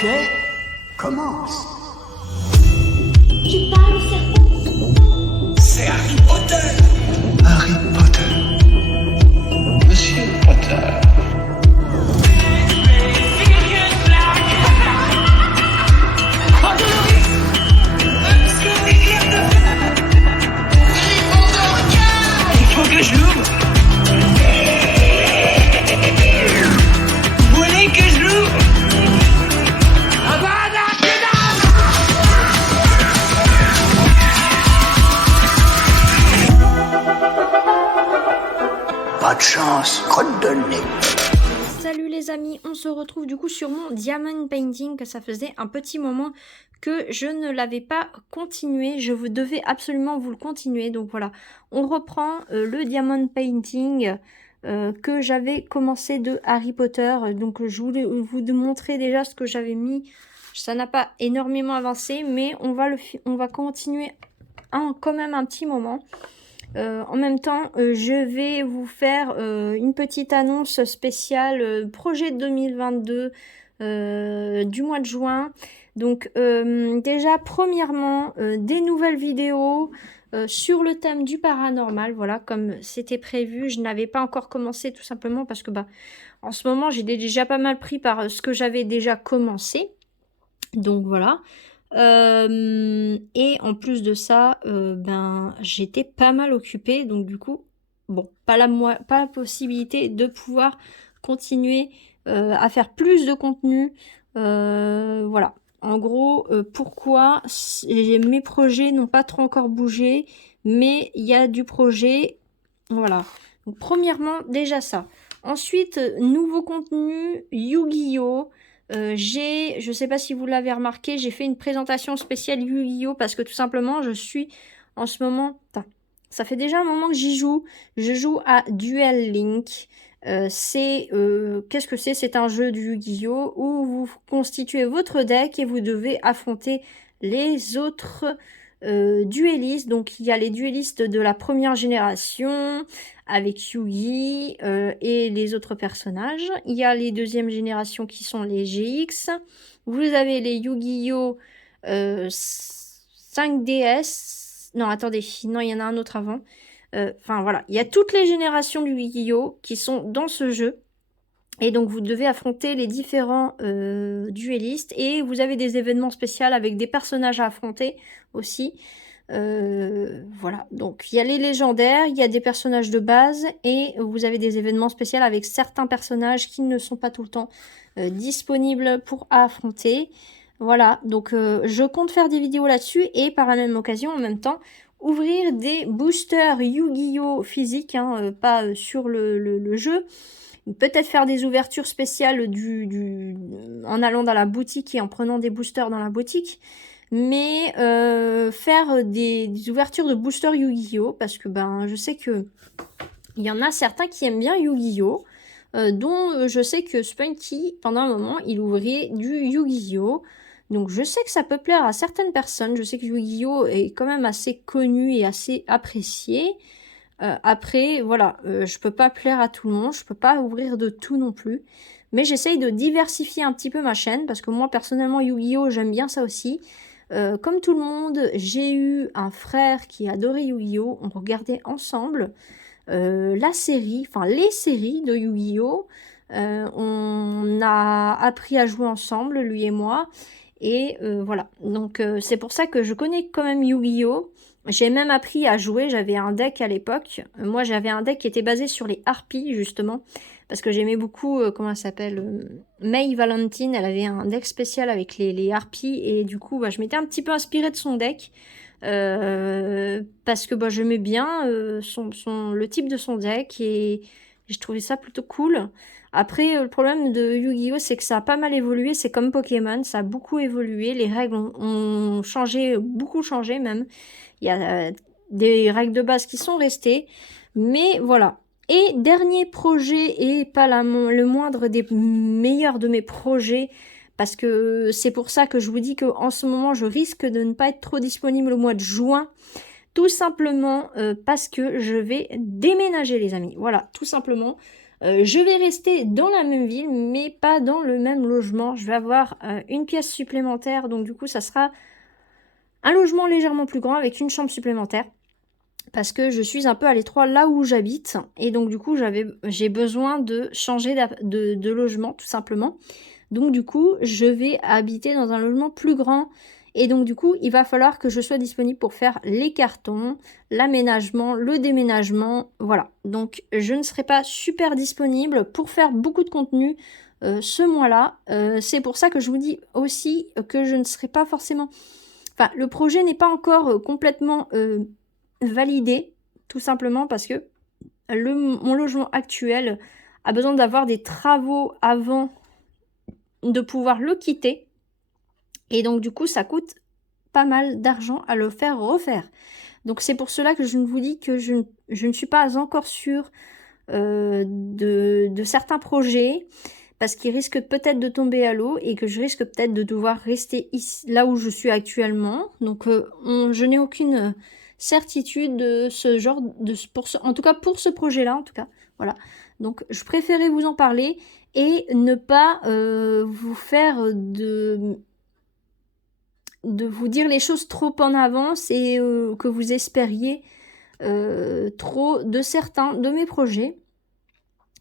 Ok, commence. Tu parles, serpent? C'est Harry Potter. Harry Potter. Monsieur Potter. Il faut que je l'ouvre. Vous voulez que je l'ouvre? Pas de chance, crotte de nez. Salut les amis, on se retrouve du coup sur mon diamond painting, que ça faisait un petit moment que je ne l'avais pas continué, je vous devais absolument vous le continuer, donc voilà, on reprend le diamond painting que j'avais commencé de Harry Potter, donc je voulais vous montrer déjà ce que j'avais mis, ça n'a pas énormément avancé, mais on va continuer quand même un petit moment. En même temps, je vais vous faire une petite annonce spéciale projet 2022 du mois de juin. Donc déjà, premièrement, des nouvelles vidéos sur le thème du paranormal. Voilà, comme c'était prévu. Je n'avais pas encore commencé tout simplement parce que en ce moment, j'ai déjà pas mal pris par ce que j'avais déjà commencé. Donc voilà. Et en plus de ça, j'étais pas mal occupée, donc du coup, bon, pas la possibilité de pouvoir continuer à faire plus de contenu. Voilà. En gros, pourquoi mes projets n'ont pas trop encore bougé, mais il y a du projet. Voilà. Donc, premièrement, déjà ça. Ensuite, nouveau contenu Yu-Gi-Oh! Je sais pas si vous l'avez remarqué, j'ai fait une présentation spéciale Yu-Gi-Oh! Parce que tout simplement, je suis en ce moment... ça fait déjà un moment que j'y joue. Je joue à Duel Link. Qu'est-ce que c'est? C'est un jeu du Yu-Gi-Oh! Où vous constituez votre deck et vous devez affronter les autres duellistes. Donc il y a les duellistes de la première génération avec Yugi et les autres personnages. Il y a les deuxième génération qui sont les GX. Vous avez les Yu-Gi-Oh 5DS. Non, attendez, non, il y en a un autre avant. Enfin voilà, il y a toutes les générations du Yu-Gi-Oh qui sont dans ce jeu. Et donc vous devez affronter les différents duellistes. Et vous avez des événements spéciaux avec des personnages à affronter aussi. Voilà, donc il y a les légendaires, il y a des personnages de base et vous avez des événements spéciaux avec certains personnages qui ne sont pas tout le temps disponibles pour affronter. Voilà, donc je compte faire des vidéos là-dessus et par la même occasion, en même temps, ouvrir des boosters Yu-Gi-Oh! Physiques, pas sur le jeu. Peut-être faire des ouvertures spéciales en allant dans la boutique et en prenant des boosters dans la boutique. Mais faire des ouvertures de boosters Yu-Gi-Oh! Parce que je sais que il y en a certains qui aiment bien Yu-Gi-Oh! Dont je sais que Spunky, pendant un moment, il ouvrait du Yu-Gi-Oh! Donc je sais que ça peut plaire à certaines personnes. Je sais que Yu-Gi-Oh! Est quand même assez connu et assez apprécié. Après, voilà, je peux pas plaire à tout le monde, je peux pas ouvrir de tout non plus. Mais j'essaye de diversifier un petit peu ma chaîne, parce que moi, personnellement, Yu-Gi-Oh! J'aime bien ça aussi. Comme tout le monde, j'ai eu un frère qui adorait Yu-Gi-Oh! On regardait ensemble les séries de Yu-Gi-Oh! On a appris à jouer ensemble, lui et moi. Et voilà, donc c'est pour ça que je connais quand même Yu-Gi-Oh! J'ai même appris à jouer, j'avais un deck à l'époque. Moi, j'avais un deck qui était basé sur les harpies, justement. Parce que j'aimais beaucoup, comment elle s'appelle May Valentine, elle avait un deck spécial avec les harpies. Et du coup, je m'étais un petit peu inspirée de son deck. Parce que j'aimais bien le type de son deck. Et je trouvais ça plutôt cool. Après, le problème de Yu-Gi-Oh! C'est que ça a pas mal évolué. C'est comme Pokémon, ça a beaucoup évolué. Les règles ont changé, beaucoup changé même. Il y a des règles de base qui sont restées. Mais voilà. Et dernier projet, et pas le moindre des meilleurs de mes projets, parce que c'est pour ça que je vous dis qu'en ce moment, je risque de ne pas être trop disponible au mois de juin. Tout simplement parce que je vais déménager, les amis. Voilà, tout simplement. Je vais rester dans la même ville, mais pas dans le même logement. Je vais avoir une pièce supplémentaire, donc du coup, ça sera un logement légèrement plus grand avec une chambre supplémentaire. Parce que je suis un peu à l'étroit là où j'habite. Et donc du coup, j'ai besoin de changer de logement, tout simplement. Donc du coup, je vais habiter dans un logement plus grand. Et donc du coup, il va falloir que je sois disponible pour faire les cartons, l'aménagement, le déménagement. Voilà. Donc je ne serai pas super disponible pour faire beaucoup de contenu ce mois-là. C'est pour ça que je vous dis aussi que je ne serai pas forcément... Enfin, le projet n'est pas encore complètement validé, tout simplement parce que mon logement actuel a besoin d'avoir des travaux avant de pouvoir le quitter. Et donc du coup, ça coûte pas mal d'argent à le faire refaire. Donc c'est pour cela que je vous dis que je ne suis pas encore sûre de certains projets, parce qu'ils risquent peut-être de tomber à l'eau et que je risque peut-être de devoir rester ici, là où je suis actuellement. Donc je n'ai aucune certitude de ce genre, en tout cas pour ce projet-là, en tout cas. Voilà. Donc je préférais vous en parler et ne pas vous faire de vous dire les choses trop en avance et que vous espériez trop de certains de mes projets.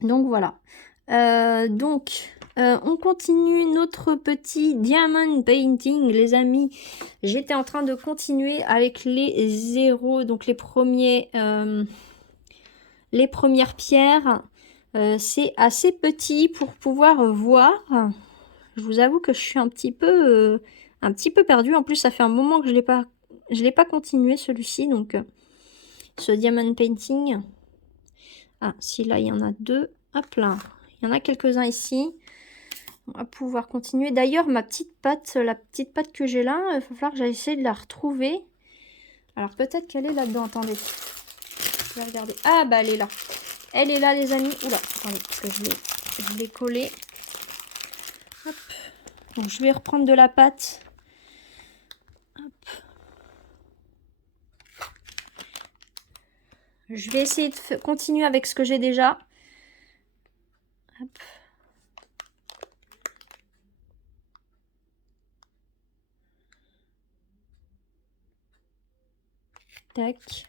Donc voilà. On continue notre petit diamond painting, les amis. J'étais en train de continuer avec les zéros, donc les premières pierres. C'est assez petit pour pouvoir voir. Je vous avoue que je suis un petit peu perdue. En plus, ça fait un moment que je l'ai pas continué celui-ci, donc ce diamond painting. Ah, si là il y en a deux. Hop là. Il y en a quelques-uns ici. On va pouvoir continuer. D'ailleurs, la petite patte que j'ai là, il va falloir que j'aille essayer de la retrouver. Alors peut-être qu'elle est là-dedans. Attendez. Je vais regarder. Ah bah elle est là. Elle est là, les amis. Oula, attendez, parce que je l'ai collée. Hop. Donc je vais reprendre de la pâte. Hop. Je vais essayer de continuer avec ce que j'ai déjà. Hop. Tac.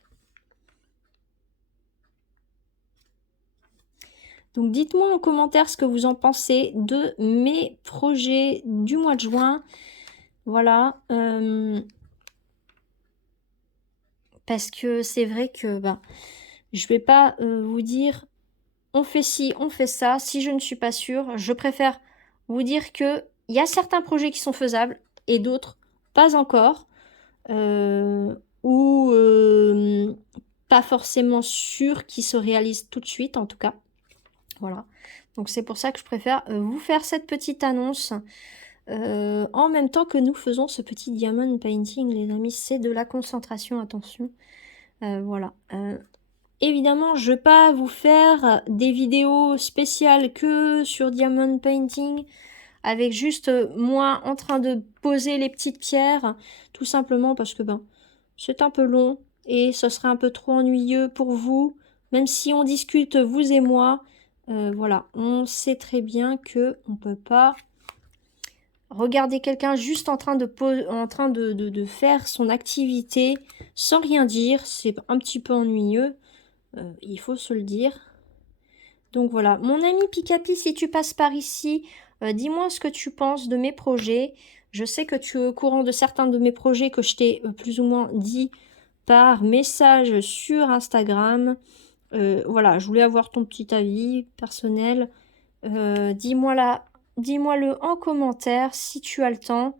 Donc dites-moi en commentaire ce que vous en pensez de mes projets du mois de juin. Voilà. Parce que c'est vrai que je vais pas vous dire on fait ci, on fait ça. Si je ne suis pas sûre, je préfère vous dire que il y a certains projets qui sont faisables et d'autres pas encore. Ou pas forcément sûrs qu'ils se réalisent tout de suite en tout cas. Voilà. Donc c'est pour ça que je préfère vous faire cette petite annonce en même temps que nous faisons ce petit diamond painting, les amis. C'est de la concentration, attention. Voilà. Évidemment, je ne vais pas vous faire des vidéos spéciales que sur diamond painting avec juste moi en train de poser les petites pierres, tout simplement parce que c'est un peu long et ce serait un peu trop ennuyeux pour vous, même si on discute vous et moi. Voilà, on sait très bien que on peut pas regarder quelqu'un juste en train de faire son activité sans rien dire. C'est un petit peu ennuyeux, il faut se le dire. Donc voilà, mon ami Picapi, si tu passes par ici, dis-moi ce que tu penses de mes projets. Je sais que tu es au courant de certains de mes projets que je t'ai plus ou moins dit par message sur Instagram. Voilà, je voulais avoir ton petit avis personnel. Dis-moi-le en commentaire si tu as le temps.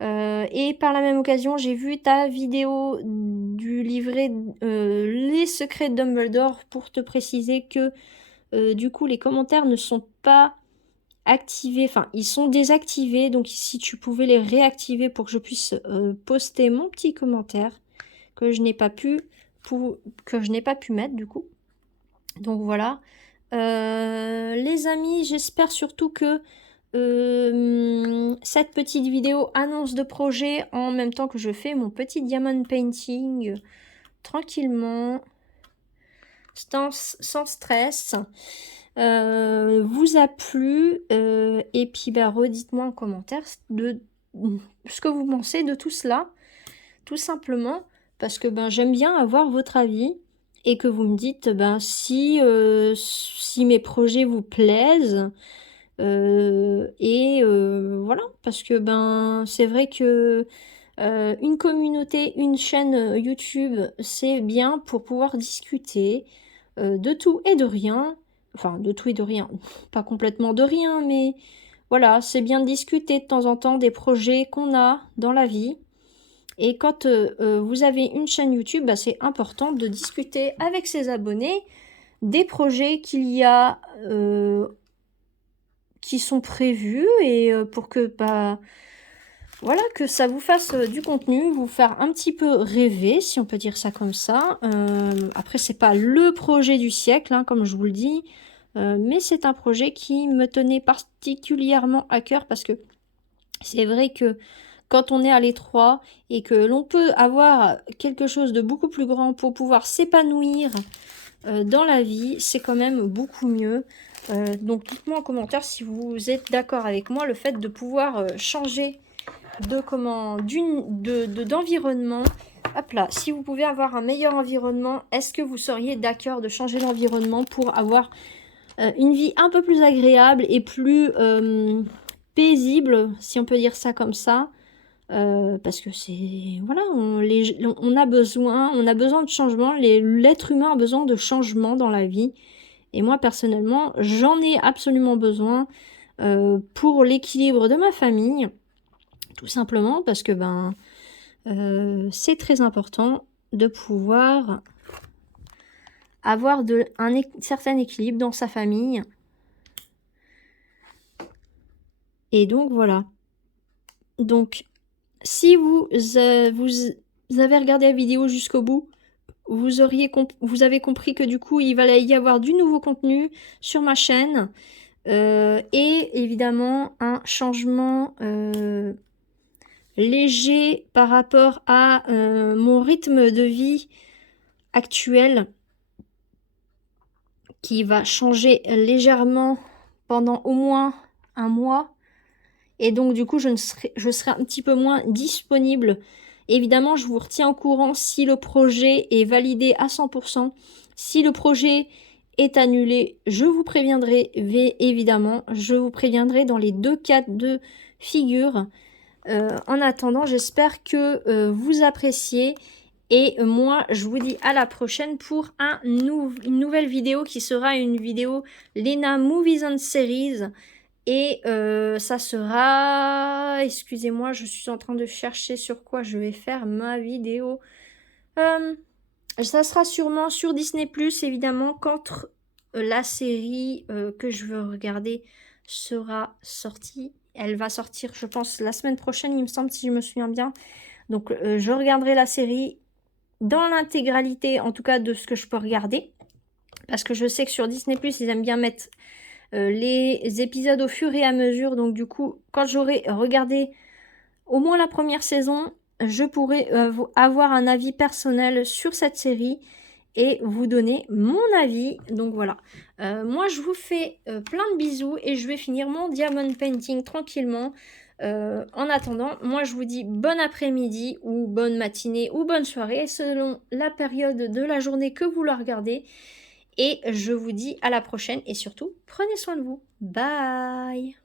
Et par la même occasion, j'ai vu ta vidéo du livret Les secrets de Dumbledore pour te préciser que du coup les commentaires ne sont pas activés, enfin ils sont désactivés, donc si tu pouvais les réactiver pour que je puisse poster mon petit commentaire que je n'ai pas pu mettre du coup. Donc voilà. Les amis, j'espère surtout que cette petite vidéo annonce de projet en même temps que je fais mon petit diamond painting tranquillement, sans stress. vous a plu. Et puis bah, redites-moi en commentaire de ce que vous pensez de tout cela, tout simplement, parce que ben, j'aime bien avoir votre avis et que vous me dites ben, si mes projets vous plaisent. Voilà, parce que ben, c'est vrai que une communauté, une chaîne YouTube, c'est bien pour pouvoir discuter de tout et de rien. Enfin, de tout et de rien, pas complètement de rien, mais voilà, c'est bien de discuter de temps en temps des projets qu'on a dans la vie. Et quand vous avez une chaîne YouTube, bah, c'est important de discuter avec ses abonnés des projets qu'il y a qui sont prévus et pour que bah, voilà, que ça vous fasse du contenu, vous faire un petit peu rêver, si on peut dire ça comme ça. Après, c'est pas le projet du siècle, hein, comme je vous le dis, mais c'est un projet qui me tenait particulièrement à cœur parce que c'est vrai que quand on est à l'étroit et que l'on peut avoir quelque chose de beaucoup plus grand pour pouvoir s'épanouir dans la vie, c'est quand même beaucoup mieux. Donc dites-moi en commentaire si vous êtes d'accord avec moi, le fait de pouvoir changer d'environnement. Hop là, si vous pouvez avoir un meilleur environnement, est-ce que vous seriez d'accord de changer d'environnement pour avoir une vie un peu plus agréable et plus paisible, si on peut dire ça comme ça? Parce que c'est... Voilà, on a besoin de changement. L'être humain a besoin de changement dans la vie. Et moi, personnellement, j'en ai absolument besoin pour l'équilibre de ma famille. Tout simplement parce que ben, c'est très important de pouvoir avoir un certain équilibre dans sa famille. Et donc, voilà. Donc, si vous avez regardé la vidéo jusqu'au bout, vous avez compris que du coup, il va y avoir du nouveau contenu sur ma chaîne. Et évidemment, un changement léger par rapport à mon rythme de vie actuel qui va changer légèrement pendant au moins un mois. Et donc, du coup, je serai un petit peu moins disponible. Évidemment, je vous retiens au courant si le projet est validé à 100%. Si le projet est annulé, je vous préviendrai, évidemment. Je vous préviendrai dans les deux cas de figure. En attendant, j'espère que vous appréciez. Et moi, je vous dis à la prochaine pour une nouvelle vidéo qui sera une vidéo Lena Movies and Series. Et ça sera... Excusez-moi, je suis en train de chercher sur quoi je vais faire ma vidéo. Ça sera sûrement sur Disney+, évidemment, quand la série que je veux regarder sera sortie. Elle va sortir, je pense, la semaine prochaine, il me semble, si je me souviens bien. Donc, je regarderai la série dans l'intégralité, en tout cas, de ce que je peux regarder. Parce que je sais que sur Disney+, ils aiment bien mettre... les épisodes au fur et à mesure. Donc du coup, quand j'aurai regardé au moins la première saison, je pourrai avoir un avis personnel sur cette série et vous donner mon avis. Donc voilà. Moi, je vous fais plein de bisous et je vais finir mon diamond painting tranquillement. En attendant, moi, je vous dis bon après-midi ou bonne matinée ou bonne soirée selon la période de la journée que vous la regardez. Et je vous dis à la prochaine et surtout, prenez soin de vous. Bye!